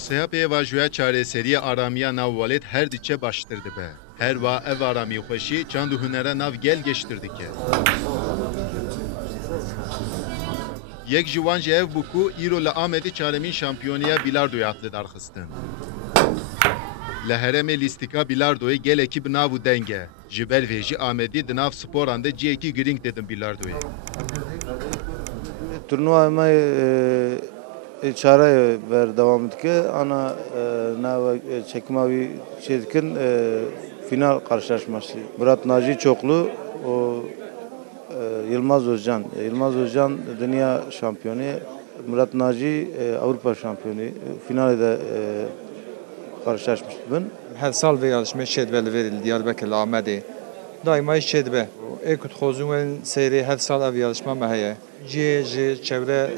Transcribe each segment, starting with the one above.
Seha pêvajoya çareseriya aramiya nav walet her diçe baştırdı be. Her va ev aramî xweşî çand û hunera nav gel geçtirdike. Yek ji wan ji ev bû ku îro li Amedê çaremîn şampiyonaya bilardoya hatlı darxistin. Li herêmê lîstika bilardoyê gelekî bi nav û deng e. Ji ber vê jî Amedî di nav sporan de ciyekî girîng didin bilardoyê. Turnuva me çare ber devam dike. Ana nava çekmavi şey dikin final karşılaşması. Murat Naci Çoklu o Yılmaz Özcan. Yılmaz Özcan dünya şampiyonu. Murat Naci Avrupa şampiyonu. Finalde karşılaşmış ben. Her sal ve yarışma şedveli verildi Diyarbakır Ahmedi. Daima şedve. Ekut xozun seyri her sal ev yarışma meheye. Ji çevre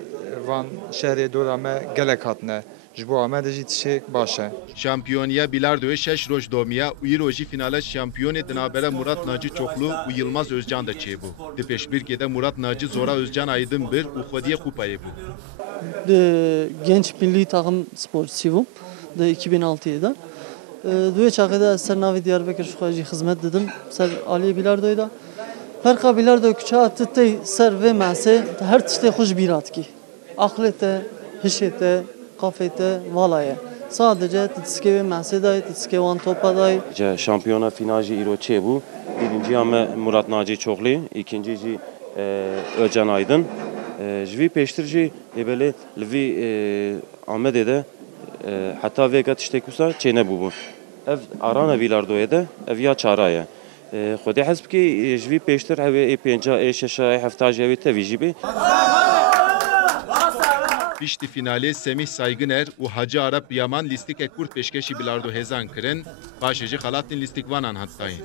van şehri dorame gelek hatne. Ji bo Ahmedi jî tişek başe. Şampiyonaya bilardoya 6 roj domiya û îro jî finala şampiyonê di navbera Murat Naci Çoklu û Yılmaz Özcan da çêbû. Di pêşbirkê de Murat Naci Zora Özcan Aydın bir û Xwediyê kupayê bû. Genç milli takım sporcusuyum. 2006'da. Duya çağda ser navi Diyarbakır şuhacı hizmet dedim. Ser Ali Bilardo'da. Perka Bilardo küçüğe attı ser ve mese her tişte hoş bir atki. Aklete, hişete, kafete, valaya. Sadece titske ve mesedayı, titske van topadayı. Şampiyona finalci İro Çebu. Birinci ama Murat Naci Çoklu. İkinci Özcan Aydın. Jvi peştirci böyle Lvi Ahmed'de hatta vegat işte kusa çene bu. Ev arana bilardoya da ev ya çaraya. خودی حسب که جوی پیشتر هوا پنجاه شش هفته جوی تویجی. Pişti finali Semih Saygıner û Hacı Arap Yaman listik ekurt peşkeşi bilardo hezan kirin, başıcı Xalattin listik vanan hattayın.